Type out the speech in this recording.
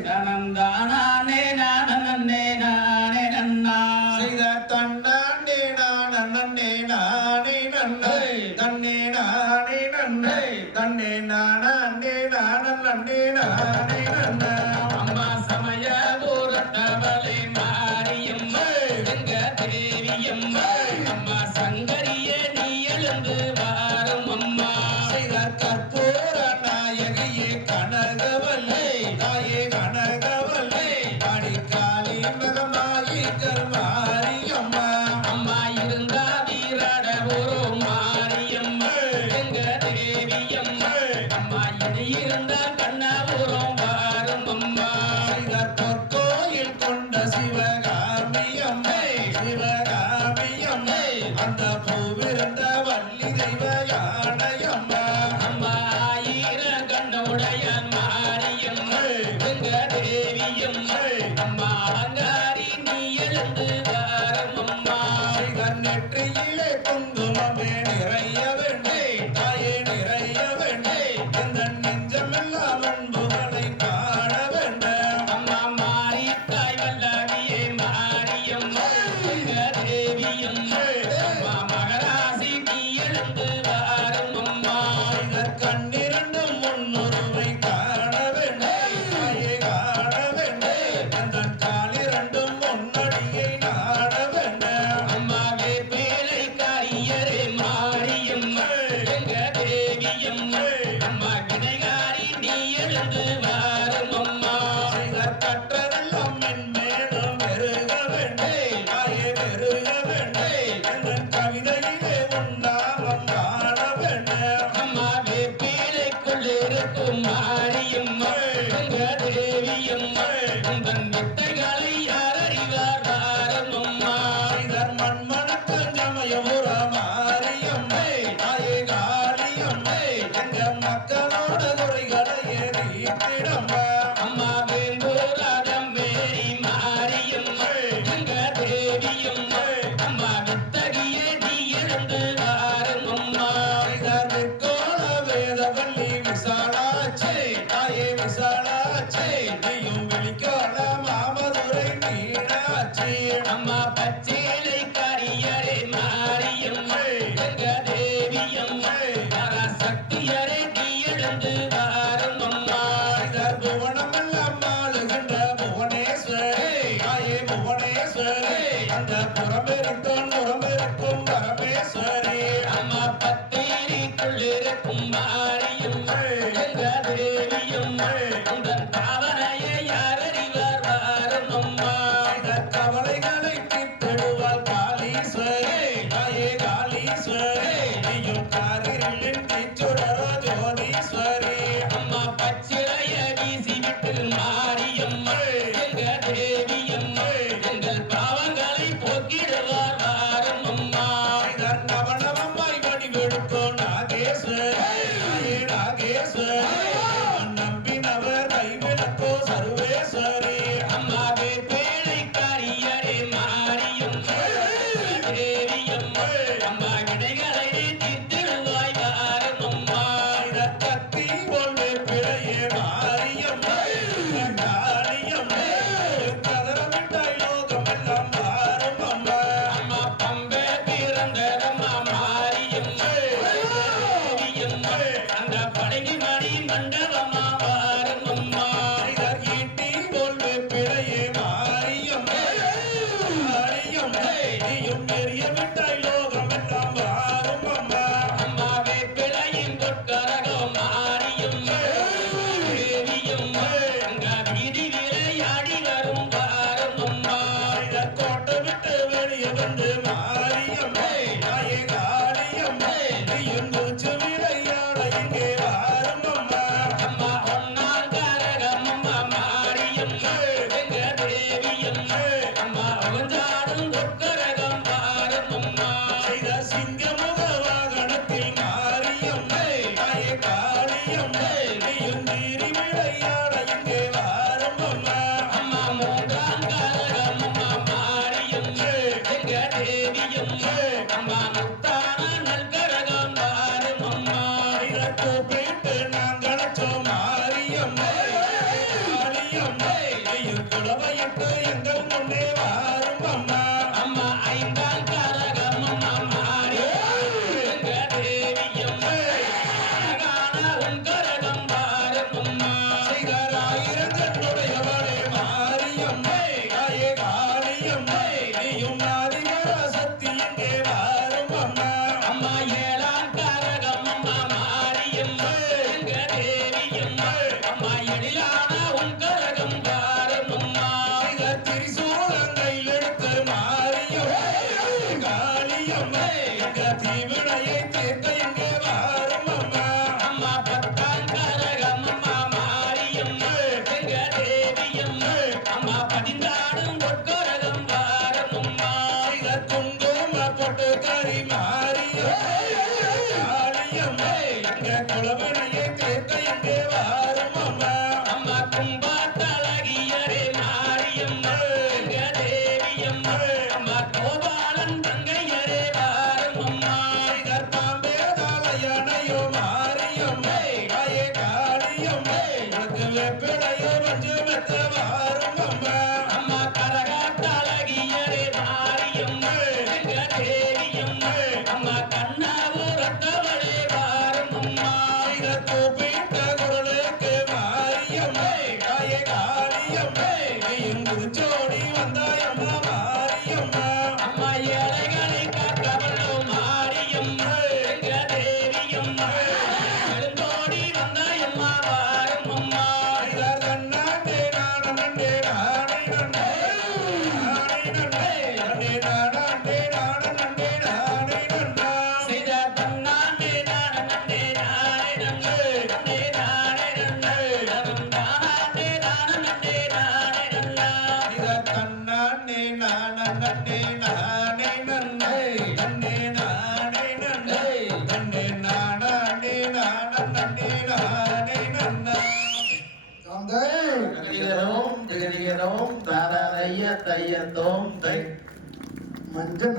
நனந்தானே நானே நானே நன்னா செய்த தன்னானே நானே நானே நன்னா தன்னே நானே நன்னா தன்னே நானே நானே நானே நன்னா அம்மா சமய ஊரட்டவளை மாரியம்மா எங்க தேவியம்மா அம்மா சங்கரிய நீ எழுந்து வாரும் அம்மா செய்த கற்பூர நாயகியே கனகவல்லை தாயே கனகவல்லை அடிக்காலி மகமாயி கருமாரியம்மா அம்மா இருந்தா வீரட ஒரு மாரியம்மா எங்க தேவியம்மா அம்மா இனி இருந்தா கண்ணபுரம் வாரும் அம்மா செய்த பொற்கோயில் கொண்ட சிவகாமியம்மை சிவகாமியம்மை அந்த பூவிருந்த வள்ளி தெய்வ யானையம்மா அம்மா ஆயிரம் கண்ணுடைய மாரியம்மா எங்க தேவியம்மா அம்மா அலங்காரி நீ எழுந்து வாரும் அம்மா செய்த நெற்றியிலே குங்குமமே நிறைய வேண்டே தாயே நிறைய வேண்டே எந்த நெஞ்சமெல்லாம் அன்புகளை காண வேண்டாம் அம்மா மாறி தாய் வல்லவியே மாரியம்மா எங்க தேவியம்மா அம்மா மகராசி நீ எழுந்து வாரும் அம்மா செய்த கண்ணிரண்டும் முன்னுருவை காண வேண்டே தாயே காண வேண்டே அந்த காலிரண்டும் முன்னடியை நாட வேண்டாம் அம்மாவே பேரை காரியரே மாரியம்மா எங்க தேவியம்மா அம்மா வினைகாரி நீ எழுந்து வாரும் அம்மா செய்த கற்றதெல்லாம் மென்மேலும் பெருக வேண்டே தாயே பெருக வேண்டே எங்கள் கவிதையிலே உண்டாகம் காண வேண்டாம் அம்மாவே பேரைக்குள் இருக்கும் மாரியம்மா எங்க தேவியம்மா உந்தன் வித்தைகளை யார் அறிவார் வாரும் அம்மா செய்தர் மண்மணக்க சமயபுர மாரியம்மை தாயே காளியம்மை எங்க மக்களோட குறைகளை ஏறித்திடம்மா அம்மா வேம்பூராடம் மேரி மாரியம்மா எங்க தேவியம்மா அம்மா வித்தகியே நீ எழுந்து வாரும் அம்மா செய்தர் விற்கோள வேதவல்லி விசாலாச்சே தாயே விசாலாச்சே நீயும் வெளிக்கோள மாமதுரை மீனாட்சி அம்மா பச்சேலை காரியரே மாரியம்மா எங்க தேவியம்மா சக்தியரே நீ எழுந்து வாரும் அம்மா செய்தர் புவனமெல்லாம் ஆளுகின்ற புவனேஸ்வரி தாயே புவனேஸ்வரி அந்த புறமெருக்கும் புறமெருக்கும் பரமேஸ்வரி அம்மா பத்தேரிக்குள் இருக்கும் மாரியம்மா எங்க தேவியம்மா உந்தன் பாவனையை யார் அறிவார் வாரும் அம்மா செய்தர் கவலைகளை தீர்த்திடுவாள் காளீஸ்வரி தாயே காளீஸ்வரி நீயும் காரில் சுடரோ ஜோதீஸ்வரி அம்மா பச்சிலைய வீசி விட்டு மாரியம்மா எங்க தேவியம்மா எங்கள் பாவங்களை போக்கிடுவார் வாரும் அம்மா செய்தர் நவனவமாய் வடிவெடுக்கோ நாகேஸ்வரி தாயே நாகேஸ்வரி நம்பினவர் கைவிளக்கோ மாரியம்மா நீயும் குலவையிட்டு எங்கள் முன்னே வாரும் அம்மா அம்மா ஐந்தாள் கரகம் அம்மா மாறி எங்க தேவியம்மா அழகான உன் கரகம் பாரும் அம்மா சிகராயிரம் கண்ணுடையவளே மாரியம்மா தாயே காளியம்மா நீயும் ஆதிபராசக்தி இங்கே வாரும் அம்மா அம்மா ஏழாம் கரகம் அம்மா மாரியம்மா எங்க தேவியம்மா அம்மா எழிலான உன் கரகம் பாரும் அம்மா சிகர் திரிசூலங்கையில் எடுத்து மாரியம்மா காளியம்மா எங்க தீவினையை தீர்க்க இங்கே வாரும் அம்மா அம்மா பத்தாம் கரகம் அம்மா மாரியம்மா எங்க தேவியம்மா அம்மா பதினாடும் பொற்கரகம் பாரும் அம்மா சிகர் குங்கும பொட்டு கரி மாரியம்மா காளியம்மா எங்க குலவினையை தீர்க்க இங்கே வாரும் அம்மா அம்மா கும்பாத்தழகியரே மாரியம்மா எங்க தேவியம்மா அம்மா கோபாலன் தங்கையரே பாரும் அம்மா சிகர் பாம்பே தாளையணையோ மாரியம்மா தாயே காளியம்மா உனக்கு வெப்பிலையோ மஞ்சு மெத்த வாரும் அம்மா அம்மா கரகாத்தழகியரே மாரியம்மா எங்க தேவியம்மா அம்மா கண்ணாவூரத்தவளே பாரும் அம்மா சிகர் கூப்பிட்ட குரலுக்கு மாரியம்மா தாயே காளியம்மா நீயும் குருச்சோடி வந்தாயம்மா மாரியம்மா அம்மா ஏழைகளை காக்கவளோ மாரியம்மா எங்க தேவியம்மா எழுந்தோடி வந்தாயம்மா பாரும் அம்மா சிகர் தன்னாண்டே நானே நானே நன்னே நானே நன்னே நன்னே நானே நானே நானே நன்னா செய்த தன்னாண்டே நானே நானே நன்னே நன்னே நானே நன்னே நனம் தானாண்டே நானே நானே நன்னா சிகர் தன்னாண்டே நானே நானே நன்னே நன்னே நானே நன்னே நன்னே நானே நானே நானே நன்னா தந்தை திகதிகதோம் திகதிகதோம் தாராரைய தையத்தோம் தை மஞ்சள்